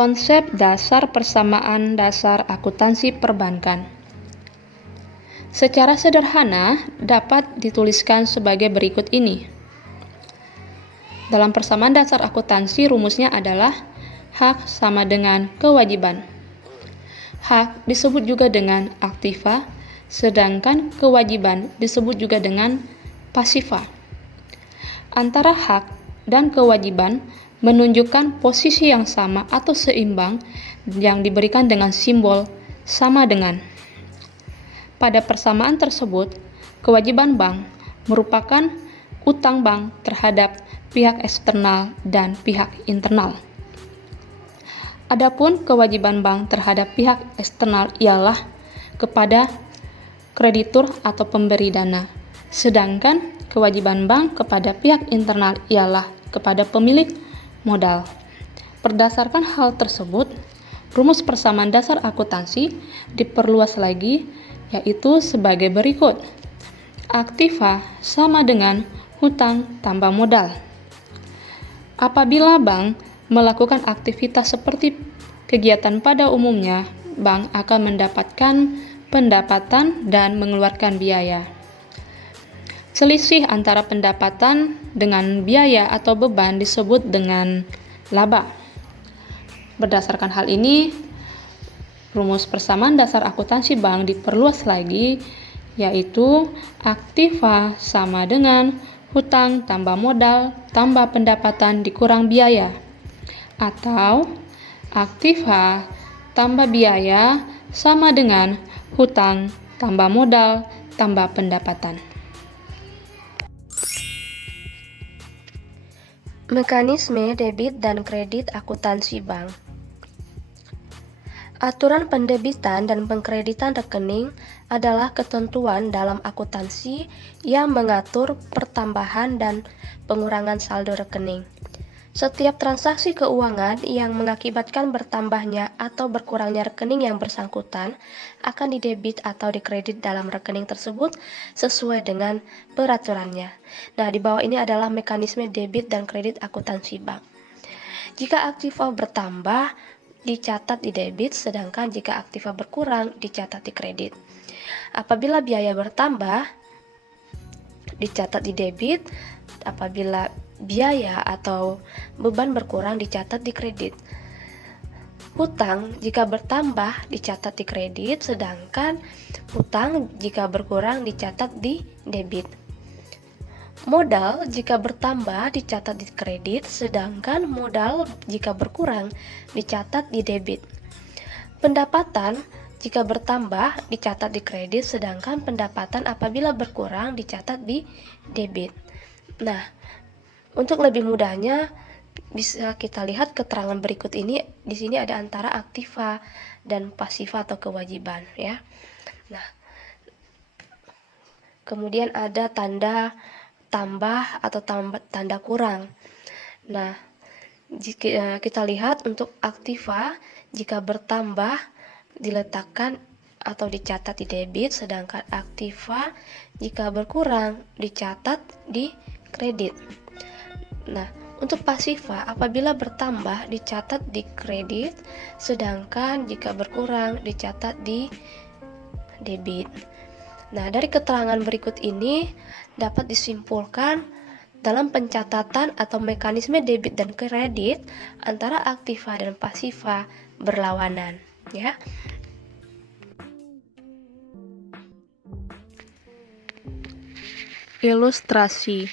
Konsep dasar persamaan dasar akuntansi perbankan. Secara sederhana dapat dituliskan sebagai berikut ini. Dalam persamaan dasar akuntansi rumusnya adalah hak sama dengan kewajiban. Hak disebut juga dengan aktiva, sedangkan kewajiban disebut juga dengan pasiva. Antara hak dan kewajiban menunjukkan posisi yang sama atau seimbang yang diberikan dengan simbol sama dengan. Pada persamaan tersebut, kewajiban bank merupakan utang bank terhadap pihak eksternal dan pihak internal. Adapun kewajiban bank terhadap pihak eksternal ialah kepada kreditur atau pemberi dana, sedangkan kewajiban bank kepada pihak internal ialah kepada pemilik modal. Berdasarkan hal tersebut, rumus persamaan dasar akuntansi diperluas lagi, yaitu sebagai berikut. Aktiva sama dengan hutang tambah modal. Apabila bank melakukan aktivitas seperti kegiatan pada umumnya, bank akan mendapatkan pendapatan dan mengeluarkan biaya. Selisih antara pendapatan dengan biaya atau beban disebut dengan laba. Berdasarkan hal ini, rumus persamaan dasar akuntansi bank diperluas lagi, yaitu aktiva sama dengan hutang tambah modal tambah pendapatan dikurang biaya, atau aktiva tambah biaya sama dengan hutang tambah modal tambah pendapatan. Mekanisme debit dan kredit akuntansi bank. Aturan pendebitan dan pengkreditan rekening adalah ketentuan dalam akuntansi yang mengatur pertambahan dan pengurangan saldo rekening. Setiap transaksi keuangan yang mengakibatkan bertambahnya atau berkurangnya rekening yang bersangkutan akan didebit atau dikredit dalam rekening tersebut sesuai dengan peraturannya. Nah, di bawah ini adalah mekanisme debit dan kredit akuntansi bank. Jika aktiva bertambah, dicatat di debit, sedangkan jika aktiva berkurang, dicatat di kredit. Apabila biaya bertambah, dicatat di debit. Apabila biaya atau beban berkurang, dicatat di kredit. Hutang jika bertambah dicatat di kredit, sedangkan hutang jika berkurang dicatat di debit. Modal jika bertambah dicatat di kredit, sedangkan modal jika berkurang dicatat di debit. Pendapatan jika bertambah dicatat di kredit, sedangkan pendapatan apabila berkurang dicatat di debit. Nah, untuk lebih mudahnya bisa kita lihat keterangan berikut ini. Di sini ada antara aktiva dan pasiva atau kewajiban, ya. Nah, kemudian ada tanda tambah atau tanda kurang. Nah, jika kita lihat untuk aktiva, jika bertambah diletakkan atau dicatat di debit, sedangkan aktiva jika berkurang dicatat di kredit. Nah, untuk pasiva apabila bertambah dicatat di kredit, sedangkan jika berkurang dicatat di debit. Nah, dari keterangan berikut ini dapat disimpulkan dalam pencatatan atau mekanisme debit dan kredit antara aktiva dan pasiva berlawanan, ya. Ilustrasi.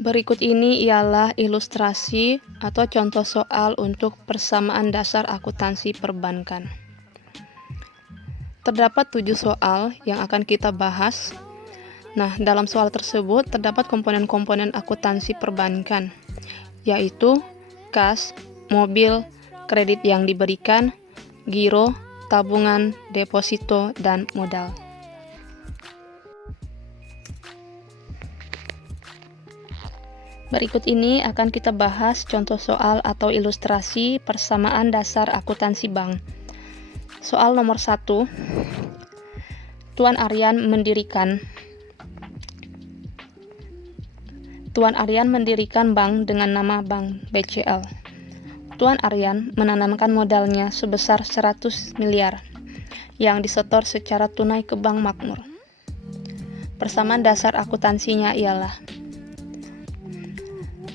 Berikut ini ialah ilustrasi atau contoh soal untuk persamaan dasar akuntansi perbankan. Terdapat 7 soal yang akan kita bahas. Nah, dalam soal tersebut terdapat komponen-komponen akuntansi perbankan, yaitu kas, mobil, kredit yang diberikan, giro, tabungan, deposito, dan modal. Berikut ini akan kita bahas contoh soal atau ilustrasi persamaan dasar akuntansi bank. Soal nomor 1. Tuan Aryan Tuan Aryan mendirikan bank dengan nama Bank BCL. Tuan Aryan menanamkan modalnya sebesar 100 miliar yang disetor secara tunai ke Bank Makmur. Persamaan dasar akuntansinya ialah: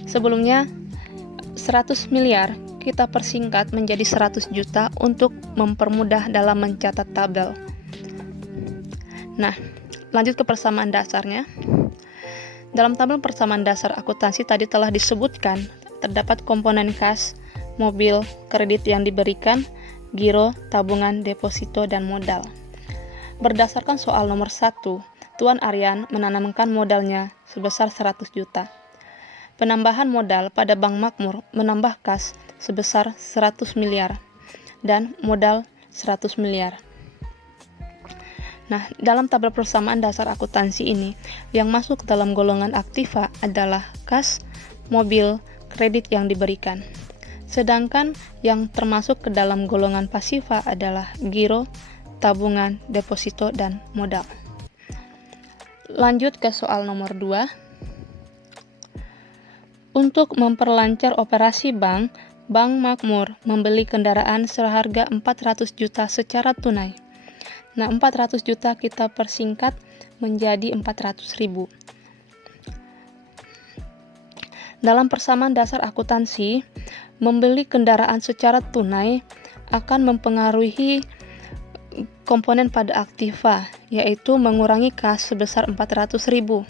sebelumnya 100 miliar kita persingkat menjadi 100 juta untuk mempermudah dalam mencatat tabel. Nah, lanjut ke persamaan dasarnya. Dalam tabel persamaan dasar akuntansi tadi telah disebutkan terdapat komponen kas, mobil, kredit yang diberikan, giro, tabungan, deposito, dan modal. Berdasarkan soal nomor 1, Tuan Aryan menanamkan modalnya sebesar 100 juta. Penambahan modal pada Bank Makmur menambah kas sebesar 100 miliar dan modal 100 miliar. Nah, dalam tabel persamaan dasar akuntansi ini, yang masuk dalam golongan aktiva adalah kas, mobil, kredit yang diberikan. Sedangkan yang termasuk ke dalam golongan pasiva adalah giro, tabungan, deposito, dan modal. Lanjut ke soal nomor 2. Untuk memperlancar operasi bank, Bank Makmur membeli kendaraan seharga 400 juta secara tunai. Nah, 400 juta kita persingkat menjadi 400 ribu. Dalam persamaan dasar akuntansi, membeli kendaraan secara tunai akan mempengaruhi komponen pada aktiva, yaitu mengurangi kas sebesar 400 ribu.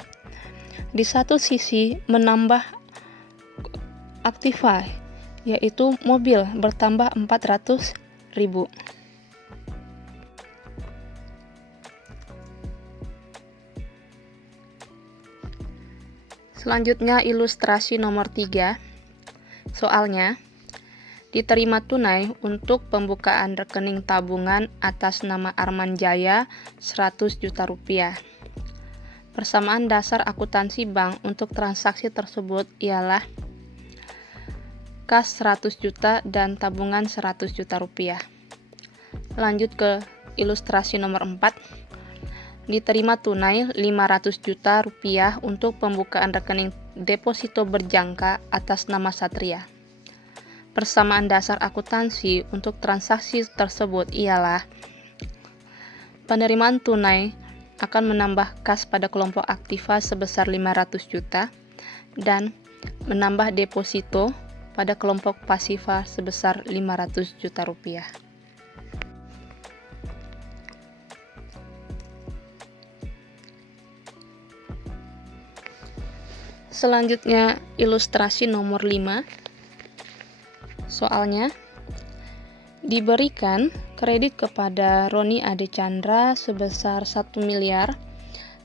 Di satu sisi menambah aktiva, yaitu mobil bertambah 400 ribu. Selanjutnya ilustrasi nomor 3. Soalnya, diterima tunai untuk pembukaan rekening tabungan atas nama Arman Jaya 100 juta rupiah. Persamaan dasar akuntansi bank untuk transaksi tersebut ialah kas 100 juta dan tabungan 100 juta rupiah. Lanjut ke ilustrasi nomor 4. Diterima tunai 500 juta rupiah untuk pembukaan rekening deposito berjangka atas nama Satria. Persamaan dasar akuntansi untuk transaksi tersebut ialah penerimaan tunai akan menambah kas pada kelompok aktiva sebesar 500 juta dan menambah deposito pada kelompok pasiva sebesar 500 juta rupiah. Selanjutnya ilustrasi nomor 5. Soalnya, diberikan kredit kepada Roni Ade Chandra sebesar 1 miliar.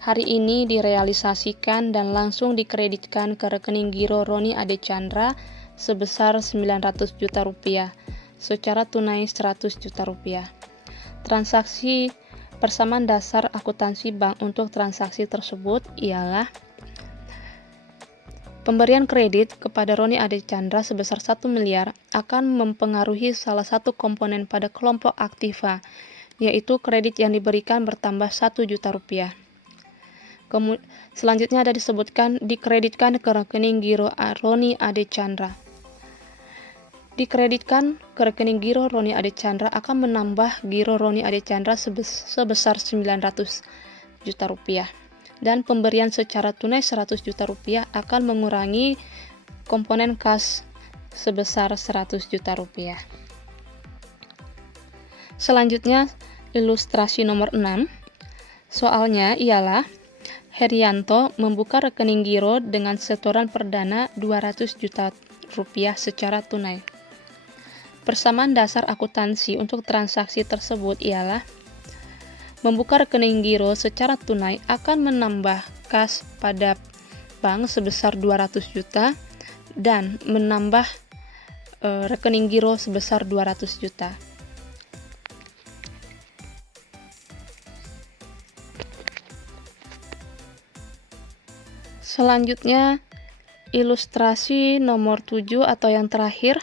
Hari ini direalisasikan dan langsung dikreditkan ke rekening giro Roni Ade Chandra sebesar 900 juta rupiah, secara tunai 100 juta rupiah. Transaksi persamaan dasar akuntansi bank untuk transaksi tersebut ialah pemberian kredit kepada Roni Ade Chandra sebesar 1 miliar akan mempengaruhi salah satu komponen pada kelompok aktiva, yaitu kredit yang diberikan bertambah 1 juta rupiah. Selanjutnya ada disebutkan dikreditkan ke rekening giro Roni Ade Chandra. Dikreditkan ke rekening giro Roni Ade Chandra akan menambah giro Roni Ade Chandra sebesar 900 juta rupiah. Dan pemberian secara tunai 100 juta rupiah akan mengurangi komponen kas sebesar 100 juta rupiah. Selanjutnya ilustrasi nomor 6. Soalnya ialah Herianto membuka rekening giro dengan setoran perdana 200 juta rupiah secara tunai. Persamaan dasar akuntansi untuk transaksi tersebut ialah membuka rekening giro secara tunai akan menambah kas pada bank sebesar 200 juta dan menambah rekening giro sebesar 200 juta. Selanjutnya ilustrasi nomor 7 atau yang terakhir.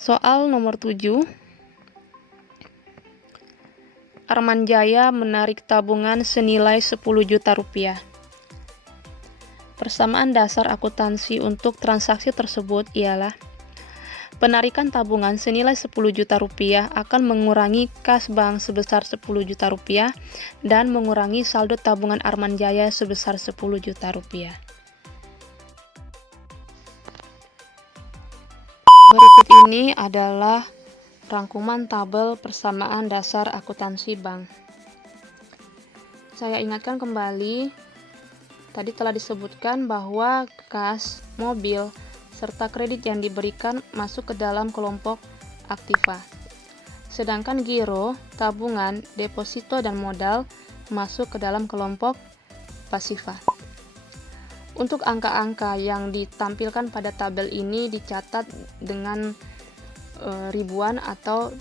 Soal nomor 7. Arman Jaya menarik tabungan senilai 10 juta rupiah. Persamaan dasar akuntansi untuk transaksi tersebut ialah penarikan tabungan senilai 10 juta rupiah akan mengurangi kas bank sebesar 10 juta rupiah dan mengurangi saldo tabungan Arman Jaya sebesar 10 juta rupiah. Berikut ini adalah rangkuman tabel persamaan dasar akuntansi bank. Saya ingatkan kembali, tadi telah disebutkan bahwa kas, mobil, serta kredit yang diberikan masuk ke dalam kelompok aktiva. Sedangkan giro, tabungan, deposito, dan modal masuk ke dalam kelompok pasiva. Untuk angka-angka yang ditampilkan pada tabel ini dicatat dengan ribuan atau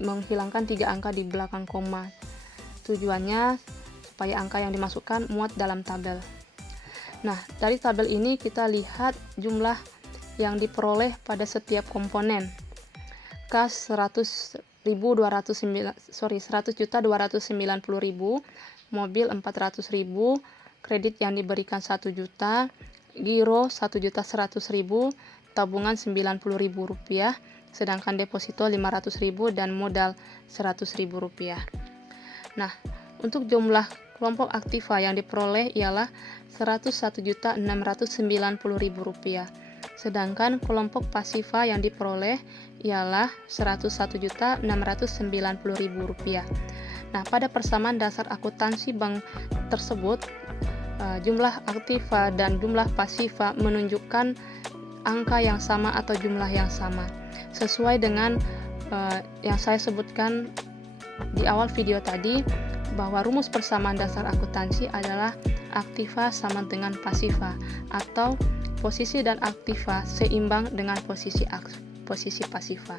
menghilangkan 3 angka di belakang koma. Tujuannya supaya angka yang dimasukkan muat dalam tabel. Nah, dari tabel ini kita lihat jumlah yang diperoleh pada setiap komponen. Kas 100.290.000, mobil 400.000, kredit yang diberikan 1 juta, giro 1.100.000, tabungan 90.000 rupiah, sedangkan deposito 500.000 dan modal 100.000 rupiah. Nah, untuk jumlah kelompok aktiva yang diperoleh ialah 101.690.000 rupiah. Sedangkan kelompok pasiva yang diperoleh ialah 101.690.000 rupiah. Nah, pada persamaan dasar akuntansi bank tersebut, jumlah aktiva dan jumlah pasiva menunjukkan angka yang sama atau jumlah yang sama, sesuai dengan yang saya sebutkan di awal video tadi, bahwa rumus persamaan dasar akuntansi adalah aktiva sama dengan pasiva, atau posisi dan aktiva seimbang dengan posisi pasiva.